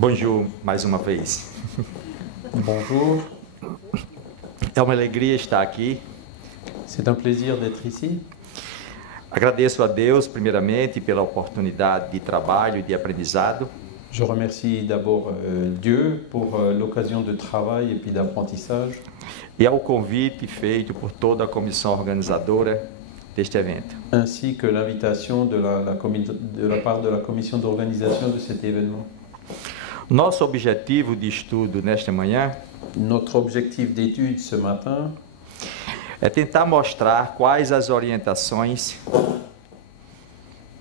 Bonjour, mais uma vez. Bonjour, É uma alegria estar aqui. c'est un plaisir d'être ici. Agradeço a Deus, primeiramente, pela oportunidade de trabalho e de aprendizado. Je remercie d'abord Dieu pour l'occasion de travail et puis d'apprentissage, E ao convite feito por toda a comissão organizadora deste evento. ainsi que l'invitation de la part de la commission d'organisation de cet événement. Nosso objetivo de estudo nesta manhã Notre objectif d'étude ce matin é tentar mostrar quais as orientações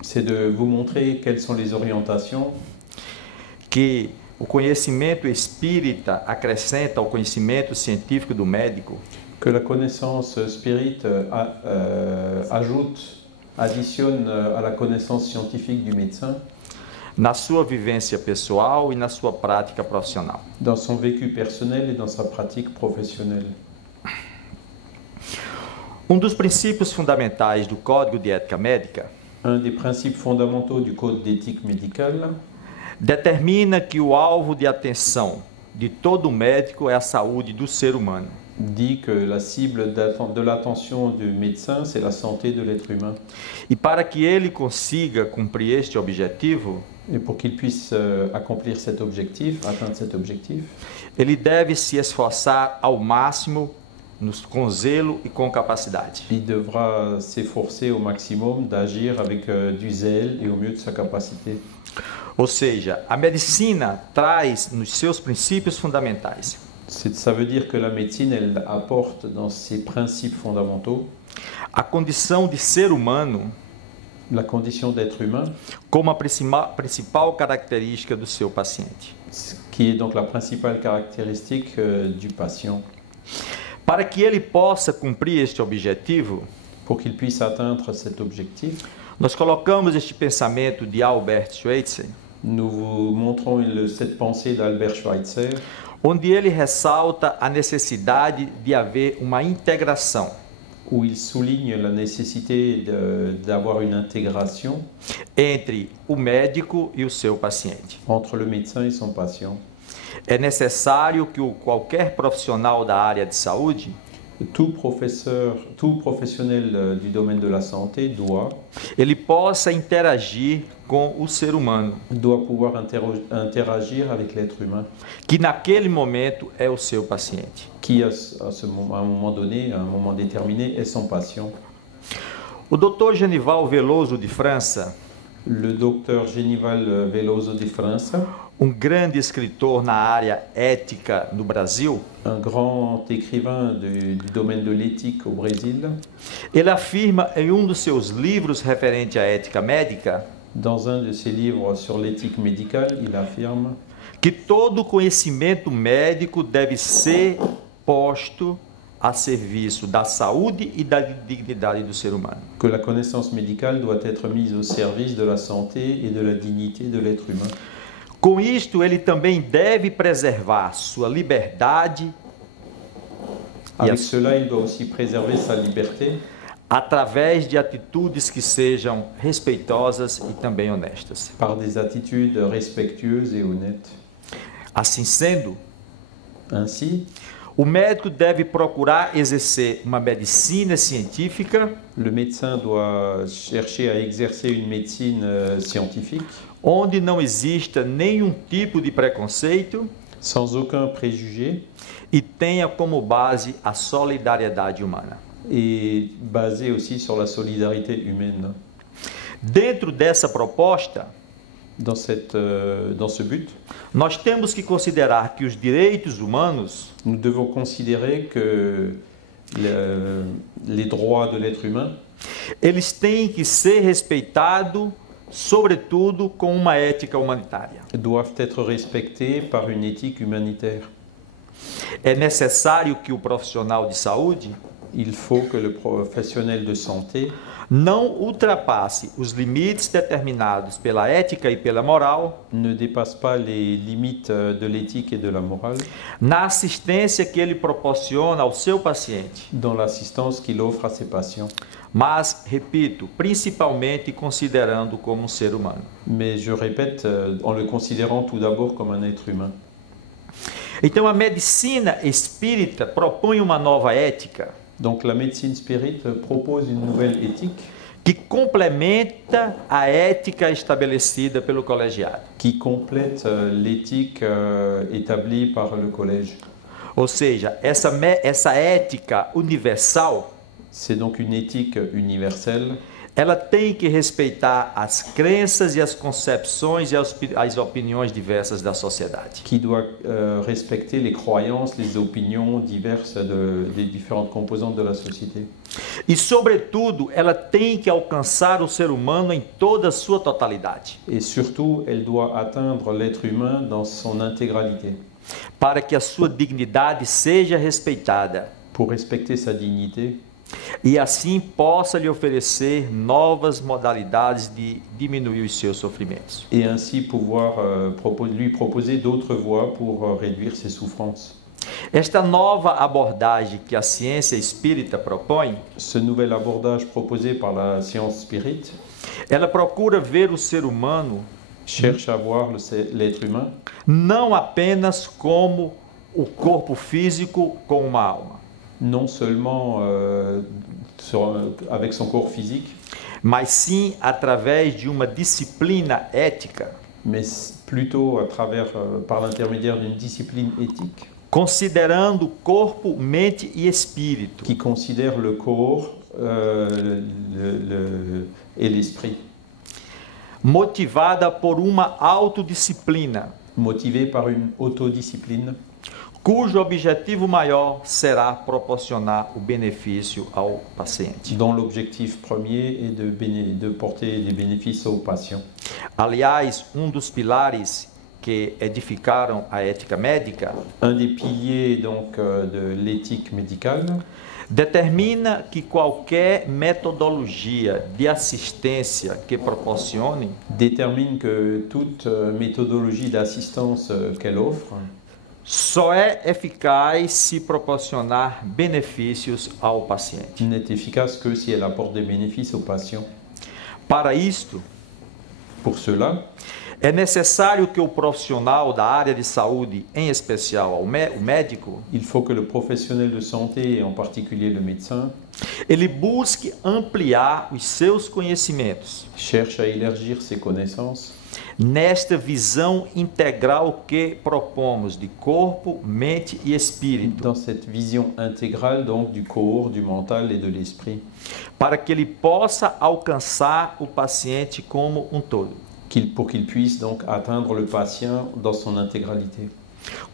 c'est de vous montrer quelles sont les orientations que o conhecimento espírita acrescenta ao conhecimento científico do médico que la connaissance spirit additionne à la connaissance scientifique du médecin na sua vivência pessoal e na sua prática profissional. dans son vécu personnel et dans sa pratique professionnelle. Um dos princípios fundamentais do Código de Ética Médica Un des principes fondamentaux du Code d'éthique médicale determina que o alvo de atenção de todo médico é a saúde do ser humano. dit que la cible de l'attention du médecin, c'est la santé de l'être humain. E para que ele consiga cumprir este objetivo, Et pour qu'il puisse accomplir cet objectif, atteindre cet objectif, ele deve se esforçar ao máximo com zelo e com capacidade. il devra s'efforcer au maximum d'agir avec du zèle et au mieux de sa capacité. Ou seja, a medicina traz nos seus princípios fundamentais Ça veut dire que la médecine, elle apporte dans ses principes fondamentaux a condição de ser humano la condition d'être humain, como a principal característica do seu paciente. qui est donc la principale caractéristique du patient. Para que ele possa cumprir este objetivo, Pour qu'il puisse atteindre cet objectif, nós colocamos este pensamento de Albert Schweitzer, nous vous montrons cette pensée d'Albert Schweitzer, onde ele ressalta a necessidade de haver uma integração où il souligne la nécessité d'avoir une intégration entre o médico e o seu paciente. entre le médecin et son patient. É necessário que qualquer profissional da área de saúde Tout professionnel du domaine de la santé ele possa interagir com o ser humano, doit pouvoir interagir avec l'être humain, que naquele momento é o seu paciente. qui à un moment donné, à un moment déterminé, est son patient. O Dr. Genival Veloso de França, Le docteur Genival Veloso de França, grande escritor na área ética no Brasil, un grand écrivain du domaine de l'éthique au Brésil, ele afirma em dos seus livros referente à ética médica dans un de ses livres sur l'éthique médicale, il affirme que todo conhecimento médico deve ser posto a serviço da saúde e da dignidade do ser humano. que la connaissance médicale doit être mise au service de la santé et de la dignité de l'être humain. Com isto, ele também deve preservar sua liberdade Avec cela, il doit aussi préserver sa liberté através de atitudes que sejam respeitosas e também honestas. par des attitudes respectueuses et honnêtes. Assim sendo, Ainsi, o médico deve procurar exercer uma medicina científica le médecin doit chercher à exercer une médecine scientifique onde não exista nenhum tipo de preconceito sans aucun préjugé e tenha como base a solidariedade humana. et basée aussi sur la solidarité humaine. Dentro dessa proposta, Dans ce but, nós temos que considerar que os direitos humanos nous devons considérer que les droits de l'être humain, eles têm que ser respeitados, sobretudo com uma ética humanitária. doivent être respectés par une éthique humanitaire. É necessário que o profissional de saúde Il faut que le professionnel de santé não ultrapasse os limites determinados pela ética e pela moral ne dépasse pas les limites de l'éthique et de la morale na assistência que ele proporciona ao seu paciente, dans l'assistance qu'il offre à ses patients. mas, repito, principalmente considerando como um ser humano. Mais je répète, en le considérant tout d'abord comme un être humain. Então, a medicina espírita propõe uma nova ética Donc la médecine spirit propose une nouvelle éthique que complementa a ética estabelecida pelo colegiado. qui complète l'éthique établie par le collège. Ou seja, essa ética universal, C'est donc une éthique universelle ela tem que respeitar as crenças e as concepções e as opiniões diversas da sociedade. qui doit respecter les croyances, les opinions diverses des différentes composantes de la société. E, sobretudo, ela tem que alcançar o ser humano em toda a sua totalidade, Et surtout, elle doit atteindre l'être humain dans son intégralité para que a sua dignidade seja respeitada pour respecter sa dignité e assim possa lhe oferecer novas modalidades de diminuir os seus sofrimentos. et ainsi pouvoir lui proposer d'autres voies pour réduire ses souffrances. Esta nova abordagem que a ciência espírita propõe, Ce nouvel abordage proposé par la science spirit ela procura ver o ser humano cherche à voir l'être humain não apenas como o corpo físico com uma alma, non seulement avec son corps physique, mas sim através de uma disciplina ética, mais plutôt à travers, par l'intermédiaire d'une discipline éthique considerando corpo, mente e espírito, qui considère le corps et l'esprit, motivada por uma autodisciplina, motivé par une autodiscipline cujo objetivo maior será proporcionar o benefício ao paciente. dont l'objectif premier est de porter des bénéfices aux patients. Aliás, dos pilares que edificaram a ética médica Un des piliers donc de l'éthique médicale determina que qualquer metodologia de assistência que proporcione détermine que toute méthodologie d'assistance qu'elle offre só é eficaz se proporcionar benefícios ao paciente. n'est efficace que si elle apporte des bénéfices aux patients. Para isto, Pour cela, é necessário que o profissional da área de saúde, em especial o médico, il faut que le professionnel de santé, et en particulier le médecin, ele busque ampliar os seus conhecimentos cherche à élargir ses connaissances nesta visão integral que propomos de corpo, mente e espírito, dans cette vision intégrale donc du corps, du mental et de l'esprit, para que ele possa alcançar o paciente como um todo. pour qu'il puisse donc atteindre le patient dans son intégralité.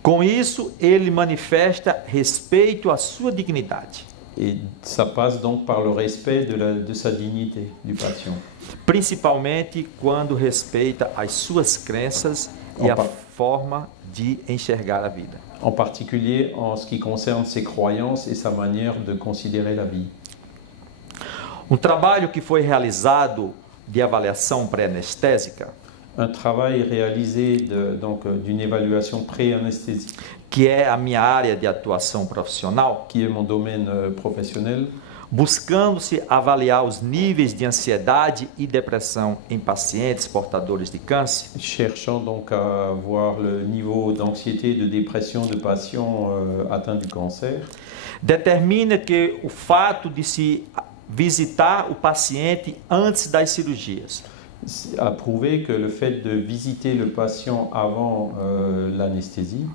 Com isso, ele manifesta respeito à sua dignidade, Et ça passe donc par le respect de sa dignité du patient, principalmente quando respeita as suas crenças e a Opa. forma de enxergar a vida. en particulier en ce qui concerne ses croyances et sa manière de considérer la vie. Trabalho que foi realizado de avaliação pré-anestésica, Un travail réalisé d'une évaluation pré-anesthésique, que é a minha área de atuação profissional, qui est mon domaine professionnel, buscando-se avaliar os níveis de ansiedade e depressão em pacientes portadores de câncer, cherchant donc à voir le niveau d'anxiété et de dépression de patients atteints du cancer, determina que o fato de se visitar o paciente antes das cirurgias a prouvé que le fait de visiter le patient avant l'anesthésie,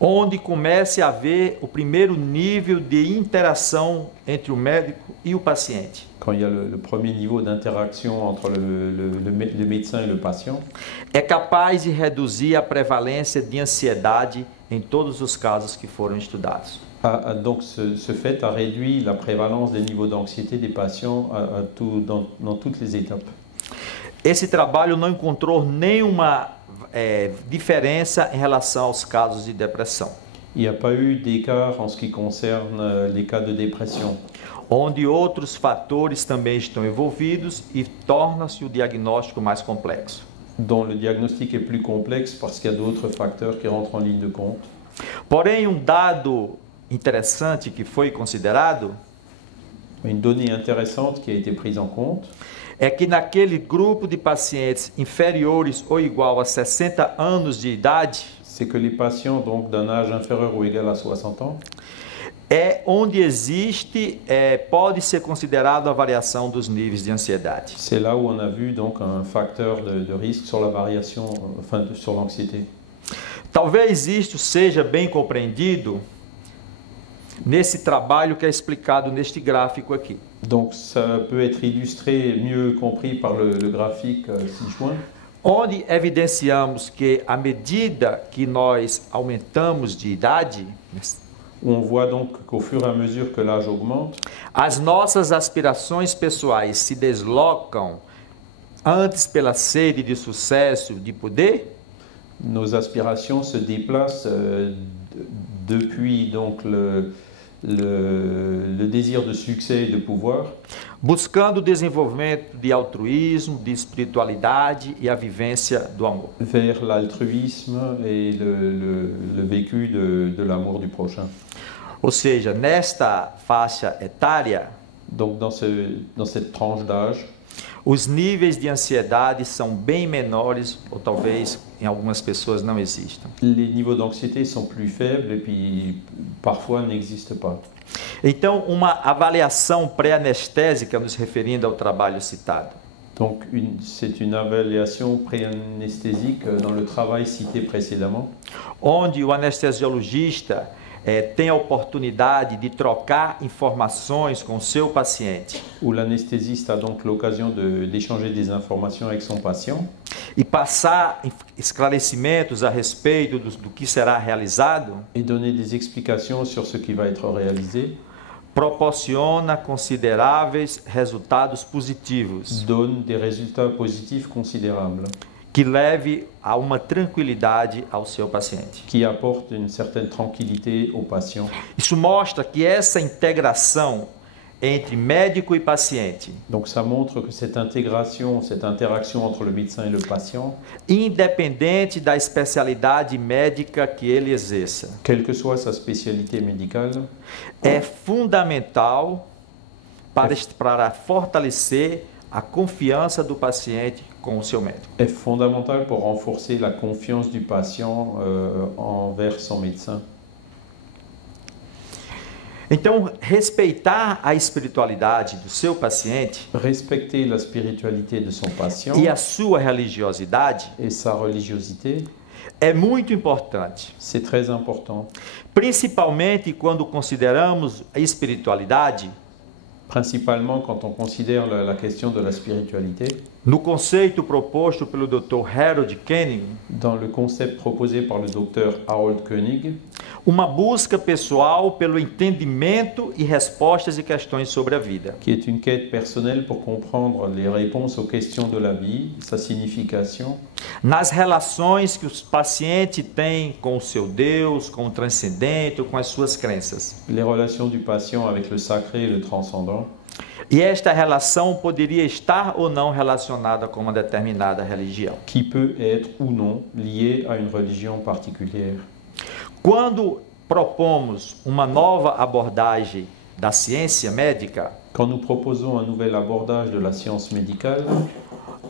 onde comece a haver o primeiro nível de interação entre o médico e o paciente, quand il y a le premier niveau d'interaction entre le médecin et le patient, é capaz de reduzir a prevalência de ansiedade em todos os casos que foram estudados. donc ce fait a réduit la prévalence des niveaux d'anxiété des patients dans toutes les étapes. Esse trabalho não encontrou nenhuma diferença em relação aos casos de depressão, Il n'y a pas eu d'écart en ce qui concerne les cas de dépression, onde outros fatores também estão envolvidos e torna-se o diagnóstico mais complexo. dont le diagnostic est plus complexe parce qu'il y a d'autres facteurs qui rentrent en ligne de compte. Porém, dado interessante que foi considerado Une donnée intéressante qui a été prise en compte, é que naquele grupo de pacientes inferiores ou igual a 60 anos de idade, c'est que les patients donc d'un âge inférieur ou égal à 60 ans, é onde existe, pode ser considerado a variação dos níveis de ansiedade. c'est là où on a vu donc un facteur de risque sur la variation, sur l'anxiété. Talvez isto seja bem compreendido nesse trabalho que é explicado neste gráfico aqui. Donc ça peut être illustré, mieux compris par le graphique ci-joint, Onde evidenciamos que à medida que nós aumentamos de idade, où on voit donc qu'au fur et à mesure que l'âge augmente, as nossas aspirações pessoais se deslocam antes pela sede de sucesso, de poder, nos aspirations se déplacent depuis donc le désir de succès et de pouvoir, buscando o desenvolvimento de altruísmo, de espiritualidade e a vivência do amor. vers l'altruisme et le vécu de l'amour du prochain. Ou seja, nesta faixa etária, Donc dans cette tranche d'âge, os níveis de ansiedade são bem menores, ou talvez em algumas pessoas não existam. les niveaux d'anxiété sont plus faibles et puis parfois n'existent pas. Então, uma avaliação pré-anestésica, nos referindo ao trabalho citado, Donc c'est une évaluation pré-anesthésique dans le travail cité précédemment, onde o anestesiologista tem a oportunidade de trocar informações com o seu paciente où l'anesthésiste a donc l'occasion d'échanger des informations avec son patient e passar esclarecimentos a respeito do que será realizado, et donner des explications sur ce qui va être réalisé, proporciona consideráveis resultados positivos, donne des résultats positifs considérables, que leve a uma tranquilidade ao seu paciente. qui apportent une certaine tranquillité au patient. Isso mostra que essa integração entre médico e paciente, Donc ça montre que cette interaction entre le médecin et le patient, independente da especialidade médica que ele exerça, quelle que soit sa spécialité médicale, é fundamental para fortalecer a confiança do paciente com o seu médico. est fondamentale pour renforcer la confiance du patient envers son médecin. Então, respeitar a espiritualidade do seu paciente Respecter la spiritualité de son patient e a sua religiosidade et sa religiosité, é muito importante, c'est très important, principalmente quando consideramos a espiritualidade principalement quand on considère la question de la spiritualité. no conceito proposto pelo Dr. Harold Koenig, Dans le concept proposé par le docteur Harold Koenig, uma busca pessoal pelo entendimento e respostas de questões sobre a vida. qui est une quête personnelle pour comprendre les réponses aux questions de la vie, sa signification, Nas relações que o paciente tem com o seu Deus, com o transcendente, com as suas crenças. les relations du patient avec le sacré et le transcendant. E esta relação poderia estar ou não relacionada com uma determinada religião. Qui peut être ou non lié à une religion particulière. Quando propomos uma nova abordagem da ciência médica, Quand nous proposons un nouvel abordage de la science médicale,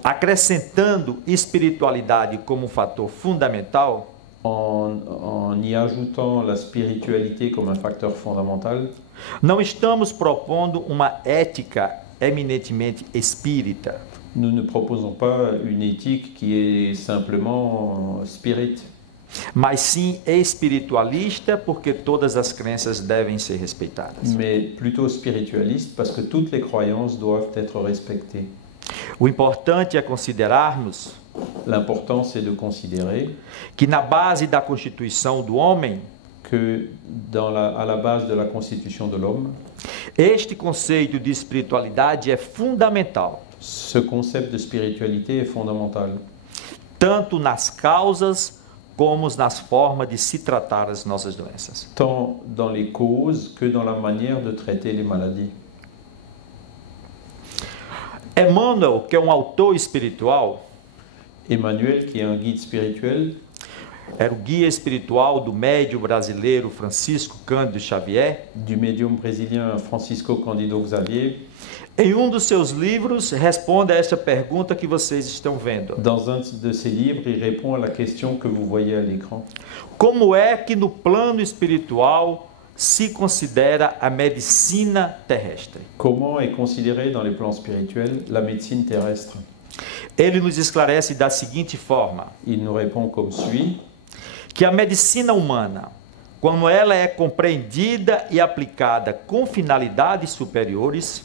acrescentando espiritualidade como um fator fundamental, en y ajoutant la spiritualité comme un facteur fondamental, não estamos propondo uma ética eminentemente espírita, nous ne proposons pas une éthique qui est simplement spirit, mas sim espiritualista, porque todas as crenças devem ser respeitadas. mais plutôt spiritualiste parce que toutes les croyances doivent être respectées. O importante é considerarmos L'important, c'est de considérer que na base da constituição do homem, que à la base de la constitution de l'homme, este conceito de espiritualidade é fundamental, ce concept de spiritualité est fondamental, tanto nas causas como nas formas de se tratar as nossas doenças. tant dans les causes que dans la manière de traiter les maladies. Emmanuel, que é um autor espiritual, Emmanuel, qui est un guide spirituel, era o guia espiritual do médium brasileiro Francisco Cândido Xavier. Du médium brésilien Francisco Cândido Xavier. Em um dos seus livros, responde a esta pergunta que vocês estão vendo. Dans un de ses livres, il répond à la question que vous voyez à l'écran. Como é que no plano espiritual se considera a medicina terrestre? Comment est considérée dans les plans spirituels la médecine terrestre? Ele nos esclarece da seguinte forma: Il nous répond comme suit. Que a medicina humana, quando ela é compreendida e aplicada com finalidades superiores,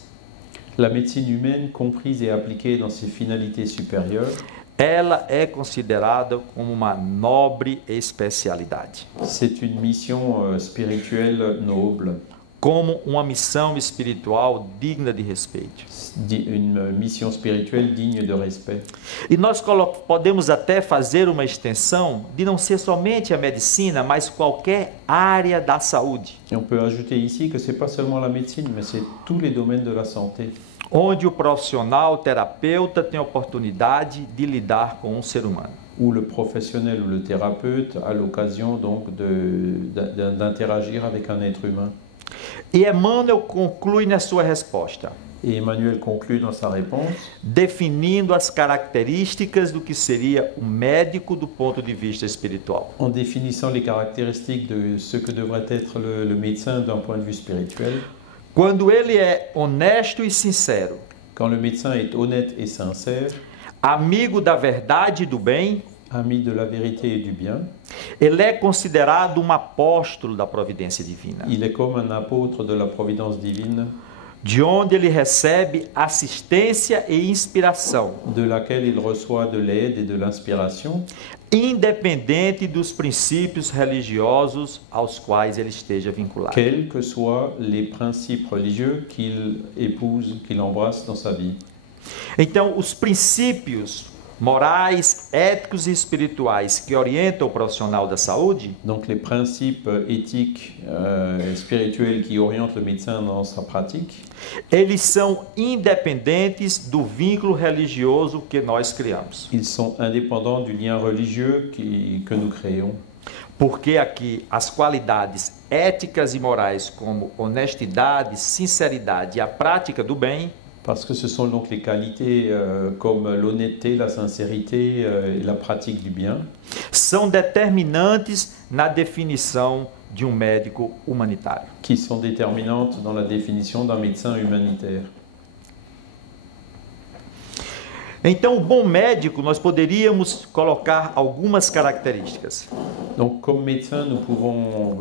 La médecine humaine, comprise et appliquée dans ses finalités supérieures, ela é considerada como uma nobre especialidade, c'est une mission spirituelle noble, como uma missão espiritual digna de respeito. une mission spirituelle digne de respect. E nós podemos até fazer uma extensão de não ser somente a medicina, mas qualquer área da saúde, Et on peut ajouter ici que ce n'est pas seulement la médecine, mais c'est tous les domaines de la santé, onde o profissional, o terapeuta tem a oportunidade de lidar com um ser humano. où le professionnel ou le thérapeute a l'occasion donc d'interagir avec un être humain. E Emmanuel conclui na sua resposta, Et Emmanuel conclut dans sa réponse, definindo as características do que seria um médico do ponto de vista espiritual. en définissant les caractéristiques de ce que devrait être le médecin d'un point de vue spirituel. Quando ele é honesto e sincero, Quand le médecin est honnête et sincère, amigo da verdade e do bem, ami de la vérité et du bien, ele é considerado um apóstolo da providência divina, il est comme un apôtre de la providence divine, de onde ele recebe assistência e inspiração, de laquelle il reçoit de l'aide et de l'inspiration, independente dos princípios religiosos aos quais ele esteja vinculado. quels que soient les principes religieux qu'il épouse, qu'il embrasse dans sa vie. Então, os princípios morais, éticos e espirituais que orientam o profissional da saúde Donc les principes éthiques et spirituels qui orientent le médecin dans sa pratique, eles são independentes do vínculo religioso que nós criamos. ils sont indépendants du lien religieux que nous créons. Porque aqui as qualidades éticas e morais como honestidade, sinceridade e a prática do bem Parce que ce sont donc les qualités comme l'honnêteté, la sincérité et la pratique du bien são determinantes na definição de um médico humanitário. qui sont déterminantes dans la définition d'un médecin humanitaire. Então, o bom médico, nós poderíamos colocar algumas características. Donc comme médecin, nous pouvons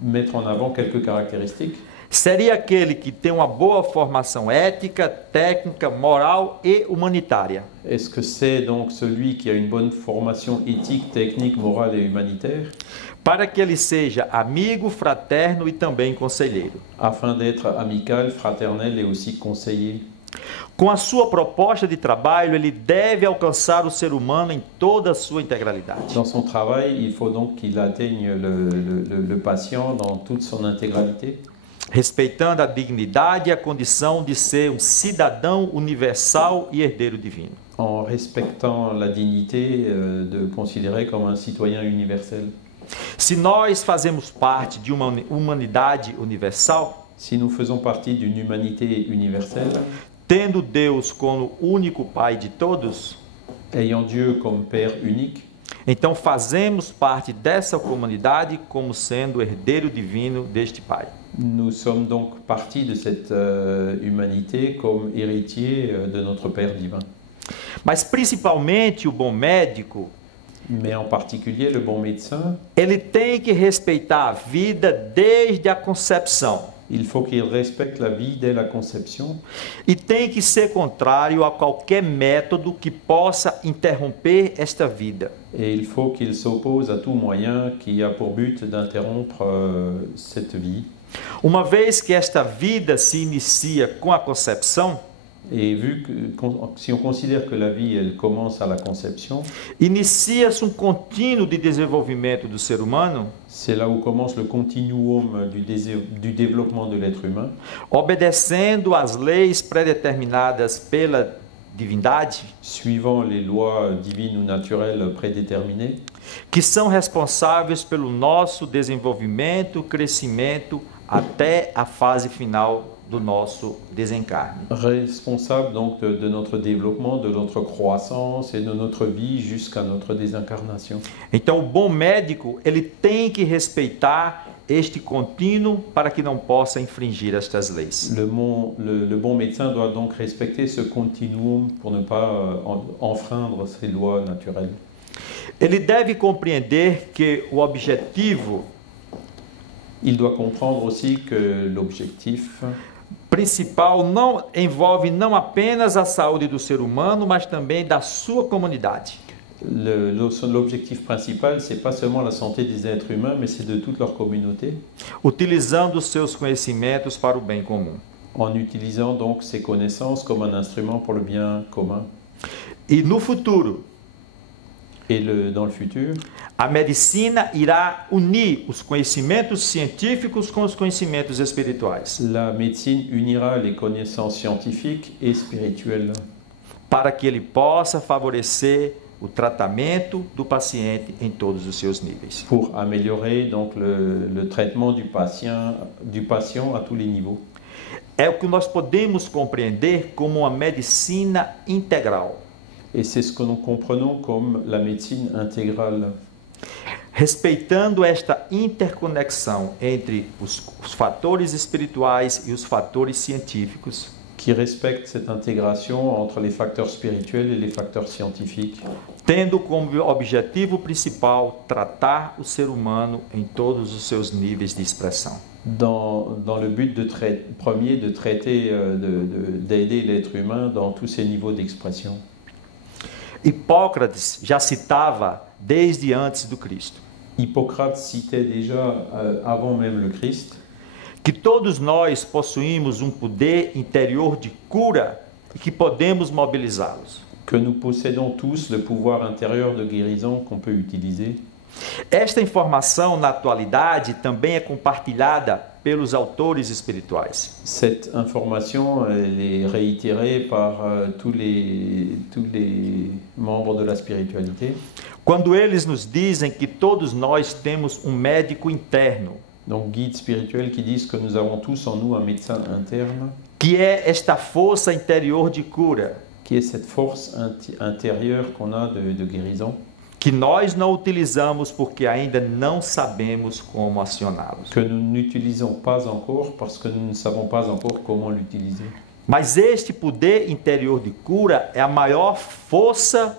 mettre en avant quelques caractéristiques. Seria aquele que tem uma boa formação ética, técnica, moral e humanitária. Est-ce que c'est donc celui qui a une bonne formation éthique, technique, morale et humanitaire, Para que ele seja amigo, fraterno e também conselheiro. afin d'être amical, fraternel et aussi conseiller? Com a sua proposta de trabalho, ele deve alcançar o ser humano em toda a sua integralidade. Dans son travail, il faut donc qu'il atteigne le patient dans toute son intégralité, Respeitando a dignidade e a condição de ser um cidadão universal e herdeiro divino. en respectant la dignité de considérer comme un citoyen universel. Se nós fazemos parte de uma humanidade universal, Si nous faisons partie d'une humanité universelle, tendo Deus como único Pai de todos, ayant Dieu comme Père unique, então fazemos parte dessa comunidade como sendo herdeiro divino deste Pai. nous sommes donc partie de cette humanité comme héritiers de notre Père divin. Mas principalmente o bom médico, Mais en particulier, le bon médecin, ele tem que respeitar a vida desde a concepção il faut qu'il respecte la vie dès la conception e tem que ser contrário a qualquer método que possa interromper esta vida. et il faut qu'il s'oppose à tout moyen qui a pour but d'interrompre cette vie. Uma vez que esta vida se inicia com a concepção, Et vu que si on considère que la vie, elle commence à la conception, inicia-se um contínuo de desenvolvimento do ser humano, c'est là où commence le continuum du développement de l'être humain, obedecendo às leis predeterminadas pela divindade, suivant les lois divines ou naturelles prédéterminées, que são responsáveis pelo nosso desenvolvimento, crescimento até a fase final do nosso desencarne. responsables donc de notre développement, de notre croissance et de notre vie jusqu'à notre désincarnation. Então, o bom médico, ele tem que respeitar este contínuo para que não possa infringir estas leis. Le bon médecin doit donc respecter ce continuum pour ne pas enfreindre ces lois naturelles. Ele deve compreender que o objetivo Il doit comprendre aussi que l'objectif principal não envolve não apenas a saúde do ser humano, mas também da sua comunidade. L'objectif principal, c'est pas seulement la santé des êtres humains, mais c'est de toute leur communauté, Utilizando os seus conhecimentos para o bem comum. en utilisant donc ces connaissances comme un instrument pour le bien commun. E no futuro, Et dans le futur, a medicina irá unir os conhecimentos científicos com os conhecimentos espirituais, la médecine unira les connaissances scientifiques et spirituelles para que ele possa favorecer o tratamento do paciente em todos os seus níveis. pour améliorer donc le traitement du patient à tous les niveaux. É o que nós podemos compreender como uma medicina integral, Et c'est ce que nous comprenons comme la médecine intégrale, respeitando esta interconexão entre os fatores espirituais e os fatores científicos, qui respecte cette intégration entre les facteurs spirituels et les facteurs scientifiques, tendo como objetivo principal tratar o ser humano em todos os seus níveis de expressão. dans le but premier de traiter, d'aider l'être humain dans tous ses niveaux d'expression. Hipócrates já citava desde antes do Cristo Hippocrate citait déjà, avant même le Christ, que todos nós possuímos um poder interior de cura e que podemos mobilizá-los. que nous possédons tous le pouvoir intérieur de guérison qu'on peut utiliser. Esta informação na atualidade também é compartilhada pelos autores espirituais. Cette information elle est réitérée par tous les membres de la spiritualité. Quando eles nos dizem que todos nós temos um médico interno, Donc guides spirituels qui disent que nous avons tous en nous un médecin interne, que é esta força interior de cura, qui est cette force intérieure qu'on a de guérison, que nós não utilizamos porque ainda não sabemos como acioná-los. que nous n'utilisons pas encore parce que nous ne savons pas encore comment l'utiliser. Mas este poder interior de cura é a maior força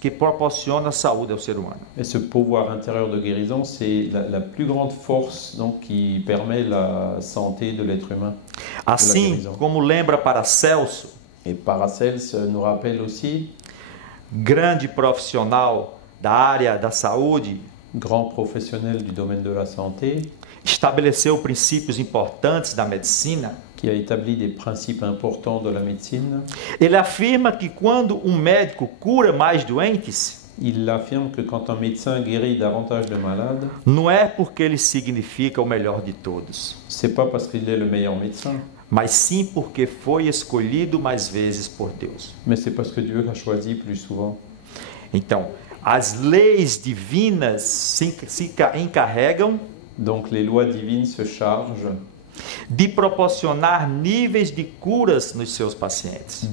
que proporciona saúde ao ser humano. Et ce pouvoir intérieur de guérison, c'est la plus grande force donc, qui permet la santé de l'être humain. Assim como lembra Paracelso, Et Paracelse nous rappelle aussi, grande profissional da área da saúde, grand professionnel du domaine de la santé, estabeleceu princípios importantes da medicina. qui a établi des principes importants de la médecine. Ele afirma que quando um médico cura mais doentes, Il affirme que quand un médecin guérit davantage de malades, não é porque ele significa o melhor de todos, c'est pas parce qu'il est le meilleur médecin, mas sim porque foi escolhido mais vezes por Deus. mais c'est parce que Dieu l'a choisi plus souvent. Então, as leis divinas se encarregam Donc les lois divines se chargent de proporcionar níveis de curas nos seus pacientes.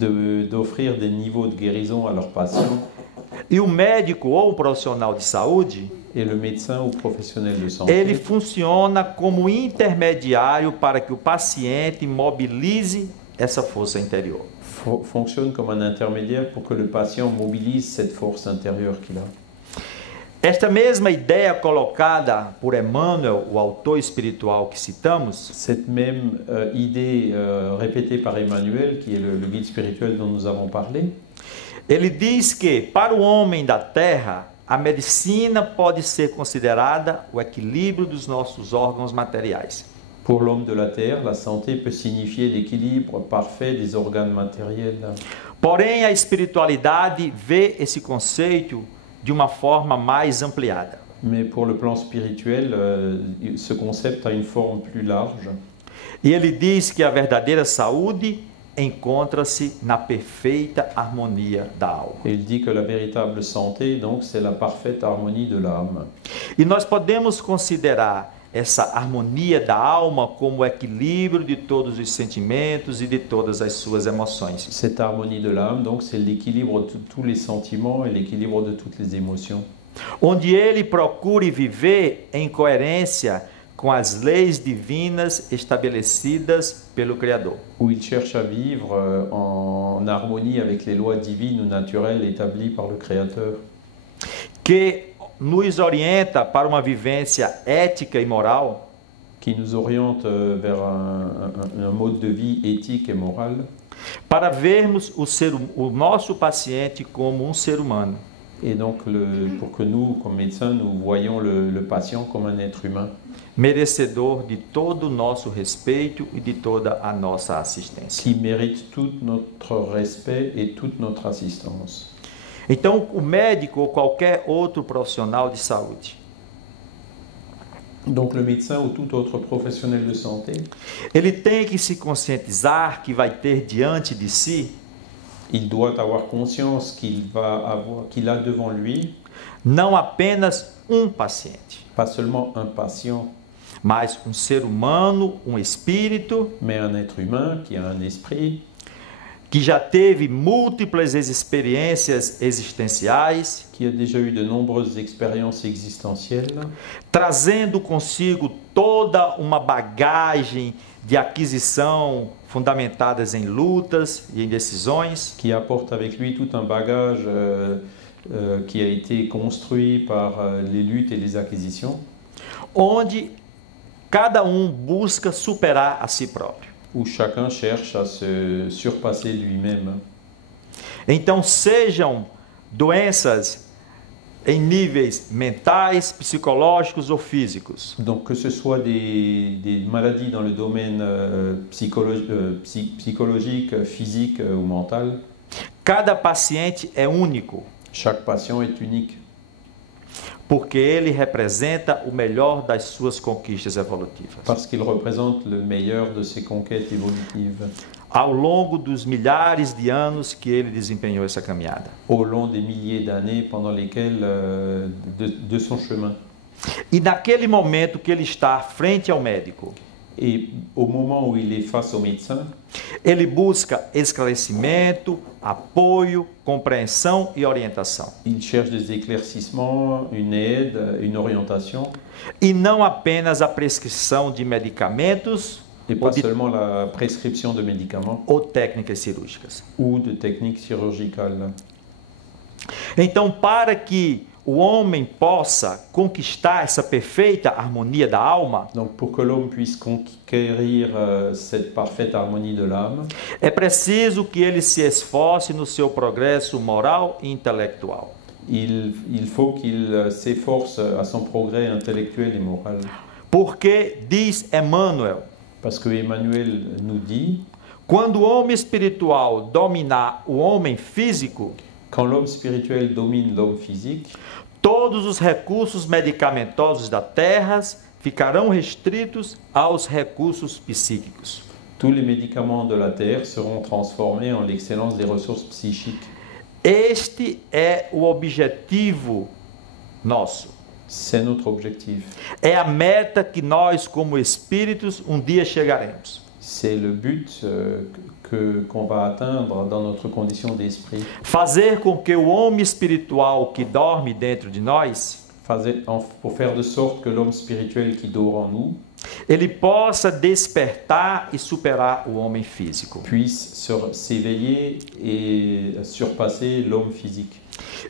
d'offrir des niveaux de guérison à leurs patients. E o médico ou o profissional de saúde, Et le médecin ou professionnel de santé, ele funciona como intermediário para que o paciente mobilize essa força interior. fonctionne comme un intermédiaire pour que le patient mobilise cette force intérieure qu'il a. Esta mesma ideia colocada por Emmanuel, o autor espiritual que citamos, Cette même idée répétée par Emmanuel, qui est le guide spirituel dont nous avons parlé, ele diz que para o homem da Terra, a medicina pode ser considerada o equilíbrio dos nossos órgãos materiais. pour l'homme de la Terre, la santé peut signifier l'équilibre parfait des organes matériels. Porém, a espiritualidade vê esse conceito de uma forma mais ampliada. Mais pour le plan spirituel, ce concept a une forme plus large. E ele diz que a verdadeira saúde encontra-se na perfeita harmonia da alma. Et il dit que la véritable santé, donc, c'est la parfaite harmonie de l'âme. E nós podemos considerar essa harmonia da alma como o equilíbrio de todos os sentimentos e de todas as suas emoções. Cette harmonie de l'âme, donc, c'est l'équilibre de tous les sentiments et l'équilibre de toutes les émotions. Onde ele procure viver em coerência com as leis divinas estabelecidas pelo Criador. Où il cherche à vivre en harmonie avec les lois divines ou naturelles établies par le Créateur. Que nos orienta para uma vivência ética e moral, Qui nous oriente vers un mode de vie éthique et moral, para vermos o nosso paciente como um ser humano, et donc pour que nous, comme médecins, nous voyons le patient comme un être humain, merecedor de todo o nosso respeito e de toda a nossa assistência. qui mérite tout notre respect et toute notre assistance. Então, o médico ou qualquer outro profissional de saúde, Donc le médecin ou tout autre professionnel de santé, ele tem que se conscientizar que vai ter diante de si il doit avoir conscience qu'il a devant lui não apenas um paciente, pas seulement un patient, mas um ser humano, um espírito mais un être humain qui a un esprit, que já teve múltiplas experiências existenciais, qui a déjà eu de nombreuses expériences existentielles, trazendo consigo toda uma bagagem de aquisição fundamentadas em lutas e em decisões, qui apporte avec lui tout un bagage qui a été construit par les luttes et les acquisitions, onde cada busca superar a si próprio. où chacun cherche à se surpasser lui-même. Então, sejam doenças em níveis mentais, psicológicos ou físicos, Donc que ce soit des maladies dans le domaine psychologique, physique ou mental, cada paciente é único, chaque patient est unique, porque ele representa o melhor das suas conquistas evolutivas. parce qu'il représente le meilleur de ses conquêtes évolutives Ao longo dos milhares de anos que ele desempenhou essa caminhada. au long des milliers d'années pendant lesquelles de son chemin. E naquele momento que ele está frente ao médico, Et au moment où il est face au médecin, ele busca esclarecimento, apoio, compreensão e orientação. il cherche des éclaircissements, une aide, une orientation, E não apenas a prescrição de medicamentos et pas seulement la prescription de médicaments ou técnicas cirúrgicas. ou de techniques chirurgicales. Então, para que o homem possa conquistar essa perfeita harmonia da alma, Donc pour que l'homme puisse conquérir cette parfaite harmonie de l'âme, é preciso que ele se esforce no seu progresso moral e intelectual. il faut qu'il s'efforce à son progrès intellectuel et moral. Porque, diz Emmanuel, Parce que Emmanuel nous dit, quando o homem espiritual dominar o homem físico, quand l'homme spirituel domine l'homme physique, todos os recursos medicamentosos da Terra ficarão restritos aos recursos psíquicos. tous les médicaments de la terre seront transformés en l'excellence des ressources psychiques. Este é o objetivo nosso. C'est notre objectif. É a meta que nós, como espíritos, dia chegaremos. C'est le but qu'on va atteindre dans notre condition d'esprit. Fazer com que o homem espiritual que dorme dentro de nós, Pour faire de sorte que l'homme spirituel qui dort en nous ele possa despertar e superar o homem físico. puisse s'éveiller et surpasser l'homme physique.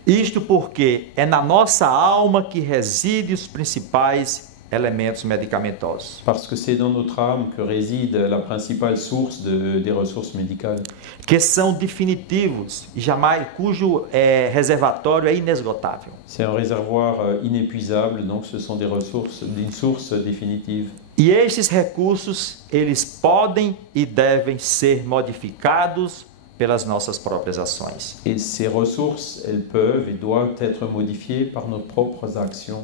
Isto porque é na nossa alma que residem os principais elementos medicamentosos. Parce que c'est dans notre âme que réside la principale source des ressources médicales, Que são definitivos e jamais, cujo reservatório é inesgotável. c'est un réservoir inépuisable, donc ce sont des ressources d'une source définitive. E estes recursos, eles podem e devem ser modificados pelas nossas próprias ações. Et ces ressources, elles peuvent et doivent être modifiées par nos propres actions.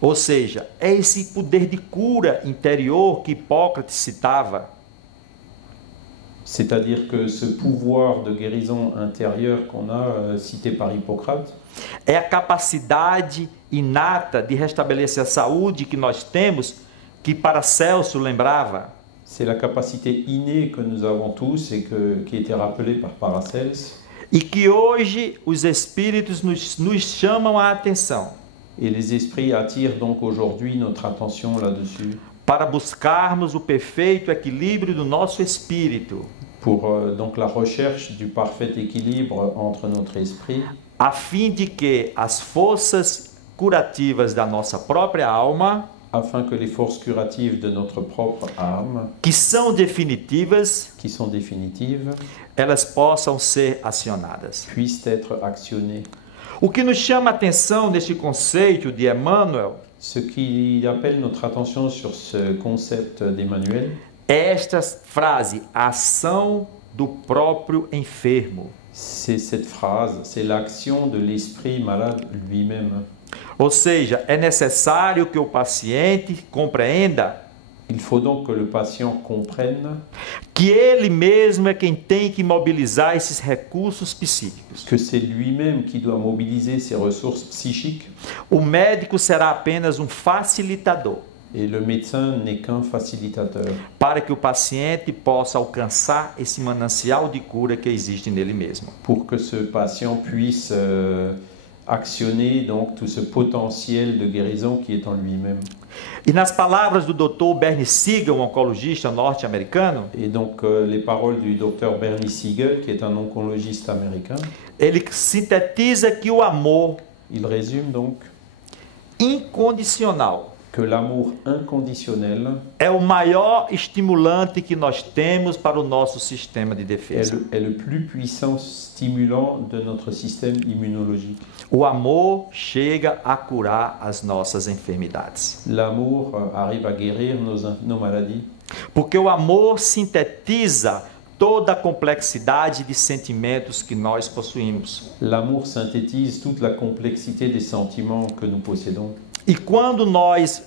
Ou seja, é esse poder de cura interior que Hipócrates citava, C'est-à-dire que ce pouvoir de guérison intérieure qu'on a, cité par Hippocrate, é a capacidade inata de restabelecer a saúde que nós temos, que Paracelso lembrava. c'est la capacité innée que nous avons tous et qui a été rappelée par Paracelse. E que hoje os espíritos nos chamam a atenção Et les esprits attirent donc aujourd'hui notre attention là-dessus para buscarmos o perfeito equilíbrio do nosso espírito, pour donc la recherche du parfait équilibre entre notre esprit, a fim de que as forças curativas da nossa própria alma, afin que les forces curatives de notre propre âme, que são definitivas, qui sont définitives, elas possam ser acionadas. puissent être actionnées. O que nos chama a atenção neste conceito de Emmanuel Ce qui appelle notre attention sur ce concept d'Emmanuel, é esta frase, a ação do próprio enfermo. c'est cette phrase, c'est l'action de l'esprit malade lui-même. Ou seja, é necessário que o paciente compreenda Il faut donc que le patient comprenne que ele mesmo é quem tem que mobilizar esses recursos psíquicos. que c'est lui-même qui doit mobiliser ses ressources psychiques O médico será apenas um facilitador et le médecin n'est qu'un facilitateur para que o paciente possa alcançar esse manancial de cura que existe nele mesmo. pour que ce patient puisse actionner donc tout ce potentiel de guérison qui est en lui-même. E nas palavras do Dr. Bernie Siegel, um oncologista norte-americano, Et donc les paroles du docteur Bernie Siegel, qui est un oncologiste américain, ele sintetiza que o amor il résume donc incondicional que l'amour inconditionnel é o maior estimulante que nós temos para o nosso sistema de defesa. est le plus puissant stimulant de notre système immunologique. O amor chega a curar as nossas enfermidades. L'amour arrive à guérir nos maladies Porque o amor sintetiza toda a complexidade de sentimentos que nós possuímos. L'amour synthétise toute la complexité des sentiments que nous possédons. E quando nós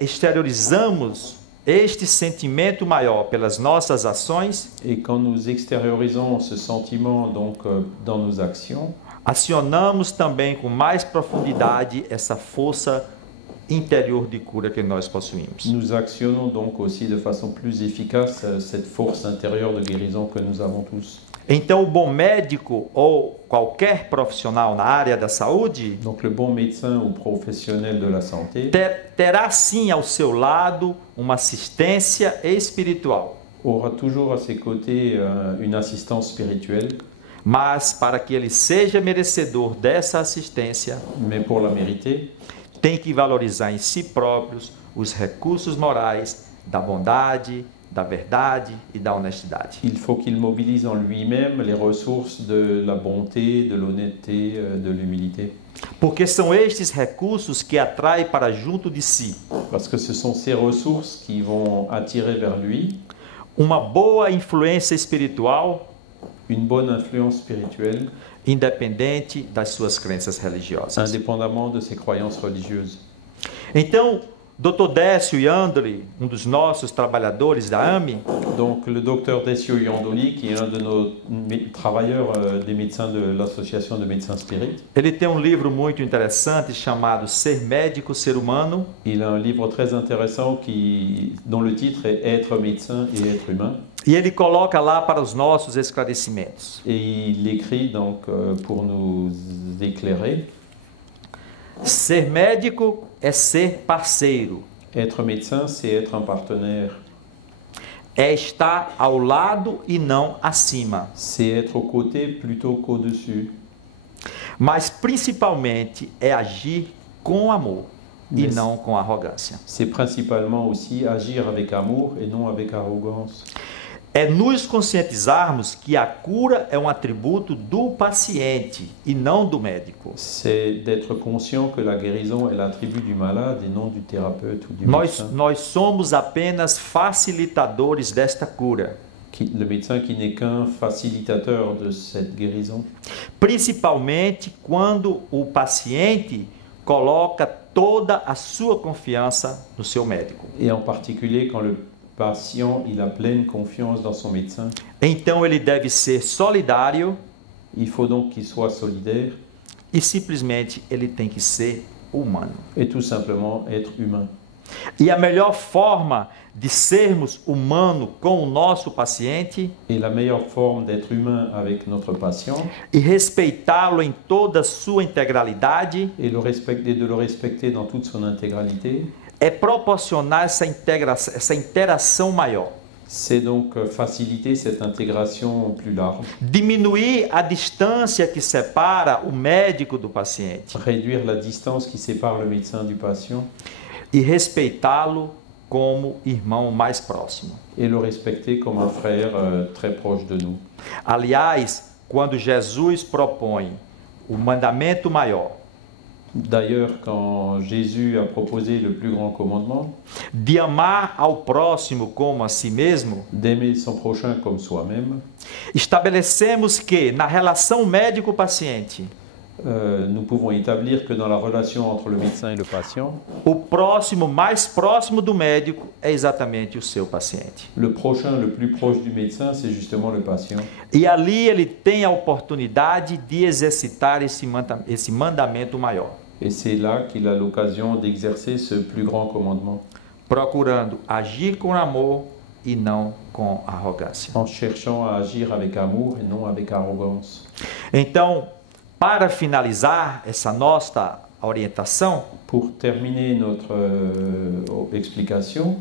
exteriorizamos este sentimento maior pelas nossas ações, Et quand nous extériorisons ce sentiment donc dans nos actions, acionamos também com mais profundidade essa força interior de cura que nós possuímos. nous actionnons donc aussi de façon plus efficace cette force intérieure de guérison que nous avons tous. Então, o bom médico ou qualquer profissional na área da saúde Donc le bon médecin ou professionnel de la santé terá sim ao seu lado uma assistência espiritual, aura toujours à ses côtés une assistance spirituelle, mas para que ele seja merecedor dessa assistência, mais pour la mériter, tem que valorizar em si próprios os recursos morais da bondade, da verdade e da honestidade. il faut qu'il mobilise en lui-même les ressources de la bonté, de l'honnêteté, de l'humilité. Porque são estes recursos que atraem para junto de si Parce que ce sont ces ressources qui vont attirer vers lui uma boa influência espiritual, une bonne influence spirituelle, independente das suas crenças religiosas. indépendamment de ses croyances religieuses. Então, Dr. Décio Yandoli, um dos nossos trabalhadores da AME, Donc le docteur Décio Yandoli, qui est un de nos travailleurs des médecins de l'association de médecins spirites, ele tem um livro muito interessante chamado Ser Médico, Ser Humano, il a un livre très intéressant dont le titre est Être médecin et être humain. e ele coloca lá para os nossos esclarecimentos. Et il écrit donc pour nous éclairer. Ser médico é ser parceiro, Être médecin, c'est être un partenaire. é estar ao lado e não acima, C'est être aux côtés plutôt qu'au-dessus. mas principalmente é agir com amor e Mas- não com arrogância. C'est principalement aussi agir avec amour et non avec arrogance. É nos conscientizarmos que a cura é um atributo do paciente e não do médico. C'est d'être conscient que la guérison est l'attribut du malade et non du thérapeute ou du Nós médecin. somos apenas facilitadores desta cura, Le médecin qui n'est qu'un facilitateur de cette guérison, principalmente quando o paciente coloca toda a sua confiança no seu médico. et en particulier quand le patient, il a pleine confiance dans son médecin. Então ele deve ser solidário Il faut donc qu'il soit solidaire e simplesmente ele tem que ser humano. et tout simplement être humain. E a melhor forma de sermos humanos com o nosso paciente Et la meilleure forme d'être humain avec notre patient e respeitá-lo em toda a sua integralidade et de le respecter dans toute son intégralité, é proporcionar essa interação maior. c'est donc faciliter cette intégration plus large, Diminuir a distância que separa o médico do paciente réduire la distance qui sépare le médecin du patient e respeitá-lo como irmão mais próximo. et le respecter comme un frère très proche de nous. Aliás, quando Jesus propõe o mandamento maior D'ailleurs, quand Jésus a proposé le plus grand commandement, de amar ao próximo como a si mesmo, d'aimer son prochain comme soi-même, estabelecemos que na relação médico-paciente, nous pouvons établir que dans la relation entre le médecin et le patient, o próximo mais próximo do médico é exatamente o seu paciente. le prochain le plus proche du médecin, c'est justement le patient. E ali ele tem a oportunidade de exercitar esse mandamento maior, Et c'est là qu'il a l'occasion d'exercer ce plus grand commandement, procurando agir com amor e não com arrogância. en cherchant à agir avec amour et non avec arrogance. Então, para finalizar essa nossa orientação, Pour terminer notre explication,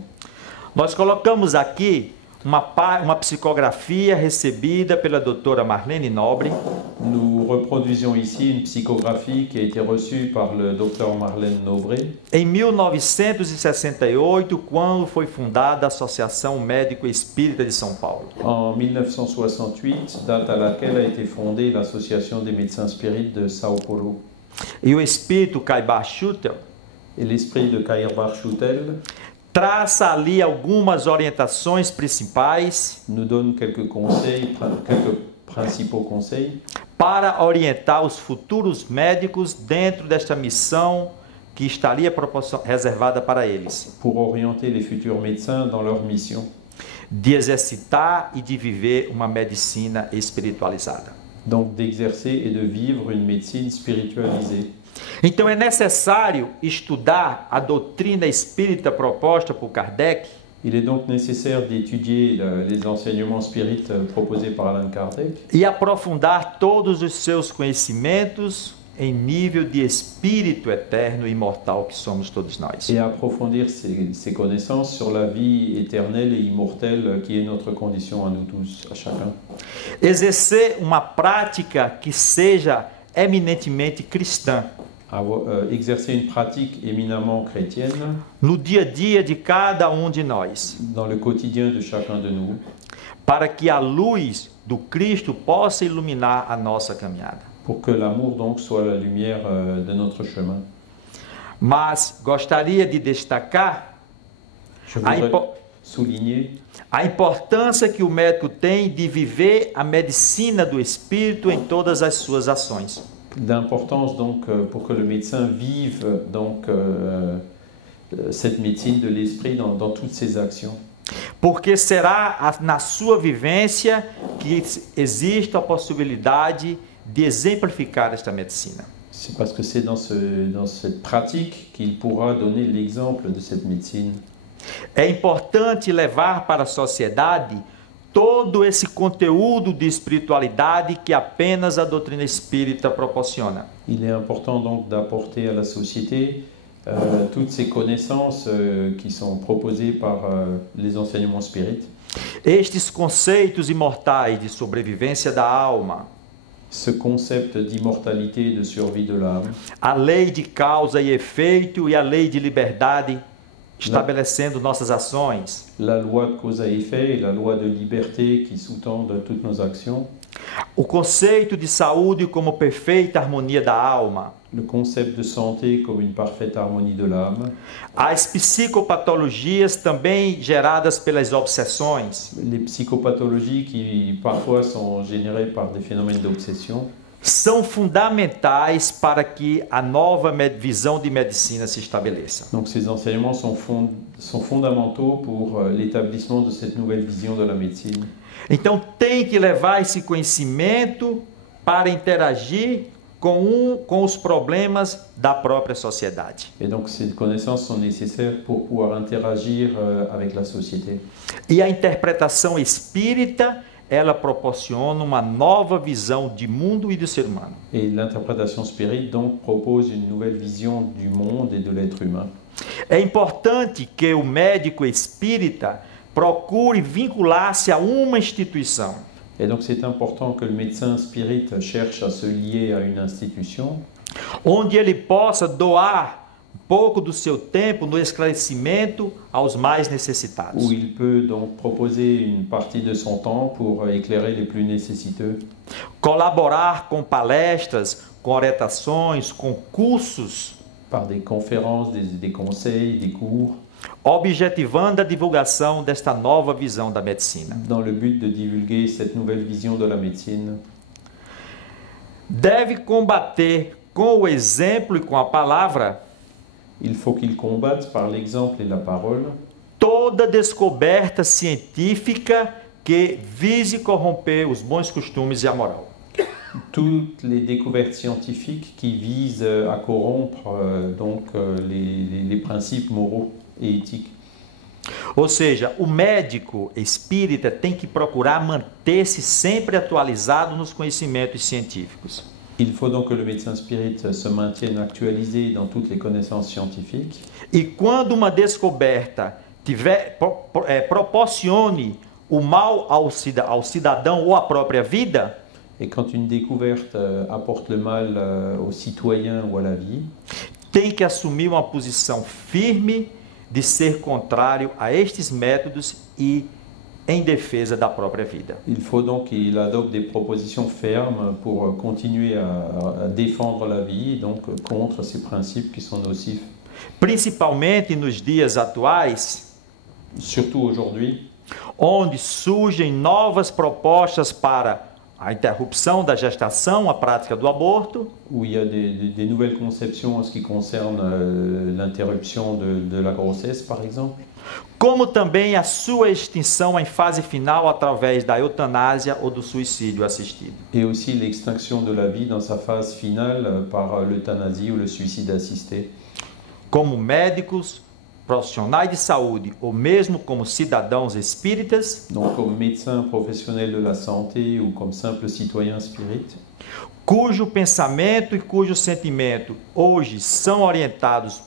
nós colocamos aqui uma psicografia recebida pela doutora Marlene Nobre, nous reproduisons ici une psychographie qui a été reçue par le docteur Marlène Nobré em 1968, quando foi fundada a Associação Médico Espírita de São Paulo. en 1968, date à laquelle a été fondée l'Association des médecins spirites de Sao Paulo. E o espírito Caibar Schutel Et l'esprit de Kairbar Schutel traça ali algumas orientações principais nous donne quelques conseils, quelques principaux conseils para orientar os futuros médicos dentro desta missão que estaria reservada para eles, pour orienter les futurs médecins dans leur mission, de exercitar e de viver uma medicina espiritualizada. donc d'exercer et de vivre une médecine spiritualisée. Então é necessário estudar a doutrina espírita proposta por Kardec Il est donc nécessaire d'étudier les enseignements spirites proposés par Allan Kardec e aprofundar todos os seus conhecimentos em nível de espírito eterno e imortal que somos todos nós. et approfondir ses connaissances sur la vie éternelle et immortelle qui est notre condition à nous tous, à chacun. Exercer uma prática que seja eminentemente cristã Exercer une pratique éminemment chrétienne no dia a dia de cada de nós, dans le quotidien de chacun de nous, para que a luz do Cristo possa iluminar a nossa caminhada. pour que l'amour donc soit la lumière de notre chemin. Mas gostaria de destacar Je voudrais souligner a importância que o médico tem de viver a medicina do espírito em todas as suas ações. d'importance donc pour que le médecin vive donc cette médecine de l'esprit dans toutes ses actions. Porque será na sua vivência que existe a possibilidade de exemplificar esta medicina. C'est parce que c'est dans cette pratique qu'il pourra donner l'exemple de cette médecine. É importante levar para a sociedade todo esse conteúdo de espiritualidade que apenas a doutrina espírita proporciona. Il est important donc d'apporter à la société toutes ces connaissances qui sont proposées par les enseignements spirites. Estes conceitos imortais de sobrevivência da alma, Ce concept d'immortalité, de survie de l'âme, a lei de causa e efeito e a lei de liberdade estabelecendo nossas ações, la loi de cause à effet et la loi de liberté qui sous-tendent toutes nos actions, o conceito de saúde como perfeita harmonia da alma, le concept de santé comme une parfaite harmonie de l'âme, as psicopatologias também geradas pelas obsessões, les psychopathologies qui parfois sont générées par des phénomènes d'obsession, são fundamentais para que a nova visão de medicina se estabeleça. Donc ces enseignements sont fondamentaux pour l'établissement de cette nouvelle vision de la médecine. Então tem que levar esse conhecimento para interagir com os problemas da própria sociedade. Et donc ces connaissances sont nécessaires pour pouvoir interagir avec la société. E a interpretação espírita, ela proporciona uma nova visão de mundo e do ser humano. Et l'interprétation spirite donc propose une nouvelle vision du monde et de l'être humain. É importante que o médico espírita procure vincular-se a uma instituição. Et donc c'est important que le médecin spirit cherche à se lier à une institution Onde ele possa doar um pouco do seu tempo no esclarecimento aos mais necessitados. où il peut donc proposer une partie de son temps pour éclairer les plus nécessiteux, Colaborar com palestras, com orientações, com cursos, par des conférences, des conseils, des cours, objetivando a divulgação desta nova visão da medicina. dans le but de divulguer cette nouvelle vision de la médecine. Deve combater com o exemplo e com a palavra Il faut qu'il combatte par l'exemple et la parole toda descoberta científica que vise corromper os bons costumes e a moral. toutes les découvertes scientifiques qui visent à corrompre les principes moraux et éthiques. Ou seja, o médico espírita tem que procurar manter-se sempre atualizado nos conhecimentos científicos. Il faut donc que le médecin spirit se maintienne actualisé dans toutes les connaissances scientifiques. E quando uma descoberta proporcione o mal ao cidadão ou à própria vida, Et quand une découverte apporte le mal aux citoyens ou à la vie, tem que assumir uma posição firme de ser contrário a estes métodos e em defesa da própria vida. il faut donc qu'il adopte des propositions fermes pour continuer à défendre la vie, et donc contre ces principes qui sont nocifs. Principalmente nos dias atuais, Surtout aujourd'hui, onde surgem novas propostas para a interrupção da gestação, a prática do aborto, où il y a des nouvelles conceptions en ce qui concerne l'interruption de la grossesse, par exemple, como também a sua extinção em fase final através da eutanásia ou do suicídio assistido. et aussi l'extinction de la vie dans sa phase finale par l'euthanasie ou le suicide assisté. Como médicos, profissionais de saúde ou mesmo como cidadãos espíritas, Donc comme médecin professionnel de la santé ou comme simple citoyen spirit, cujo pensamento e cujo sentimento hoje são orientados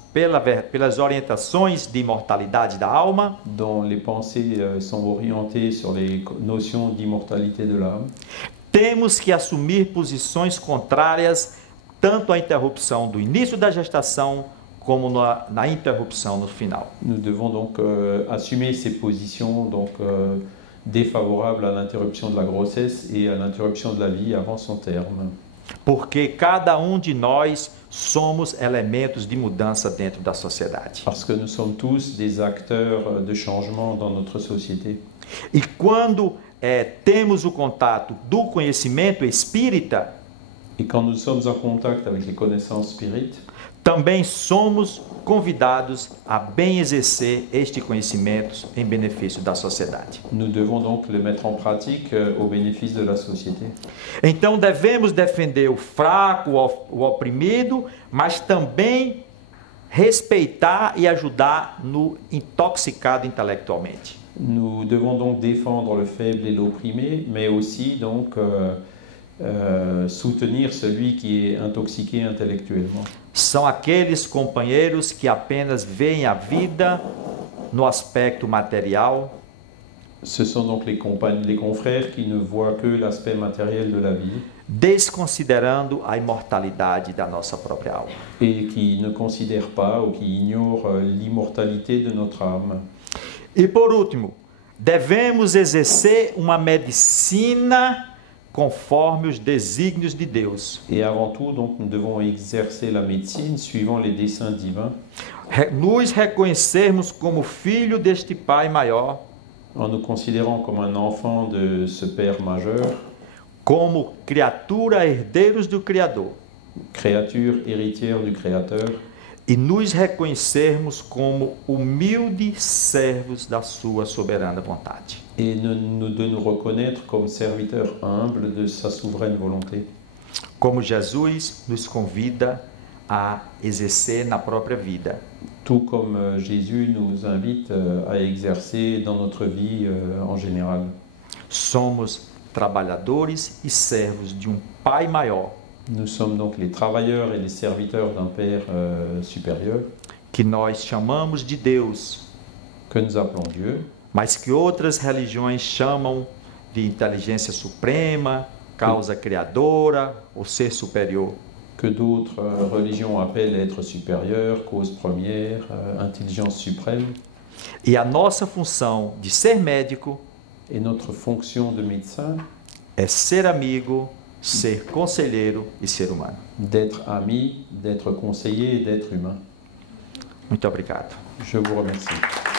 pelas orientações de imortalidade da alma, dont les pensées sont orientées sur les notions d'immortalité de l'âme, temos que assumir posições contrárias tanto à interrupção do início da gestação como na interrupção no final. nous devons donc assumer ces positions défavorables à l'interruption de la grossesse et à l'interruption de la vie avant son terme. Porque cada de nós somos elementos de mudança dentro da sociedade. Parce que nous sommes tous des acteurs de changement dans notre société. E quando temos o contato do conhecimento espírita, Et quand nous sommes en contact avec les connaissances spirites, também somos convidados a bem exercer este conhecimento em benefício da sociedade. nous devons donc le mettre en pratique au bénéfice de la société. Então devemos defender o fraco, o oprimido, mas também respeitar e ajudar no intoxicado intelectualmente. Nous devons donc défendre le faible et l'opprimé, mais aussi donc soutenir celui qui est intoxiqué intellectuellement. São aqueles companheiros que apenas veem a vida no aspecto material, Ce sont donc les confrères qui ne voient que l'aspect matériel de la vie desconsiderando a imortalidade da nossa própria alma. et qui ne considèrent pas ou qui ignorent l'immortalité de notre âme. E por último, devemos exercer uma medicina conforme os desígnios de Deus. Et avant tout, donc, nous devons exercer la médecine suivant les desseins divins, Nos reconhecermos como filho deste Pai maior, en nous considérant comme un enfant de ce Père majeur, como criatura herdeiros do Criador, créature héritière du Créateur, e nos reconhecermos como humildes servos da sua soberana vontade. et de nous reconnaître comme serviteurs humbles de sa souveraine volonté. Como Jesus nos convida a exercer na própria vida. Tout comme Jésus nous invite à exercer dans notre vie en général. Somos trabalhadores e servos de Pai maior, Nous sommes donc les travailleurs et les serviteurs d'un Père supérieur que nós chamamos de Deus, que nous appelons Dieu, mas que outras religiões chamam de inteligência suprema, causa criadora ou ser superior. que d'autres religions appellent être supérieur, cause première, intelligence suprême. E a nossa função de ser médico Et notre fonction de médecin, é ser amigo, ser conselheiro e ser humano. d'être ami, d'être conseiller et d'être humain. Muito obrigado. Je vous remercie.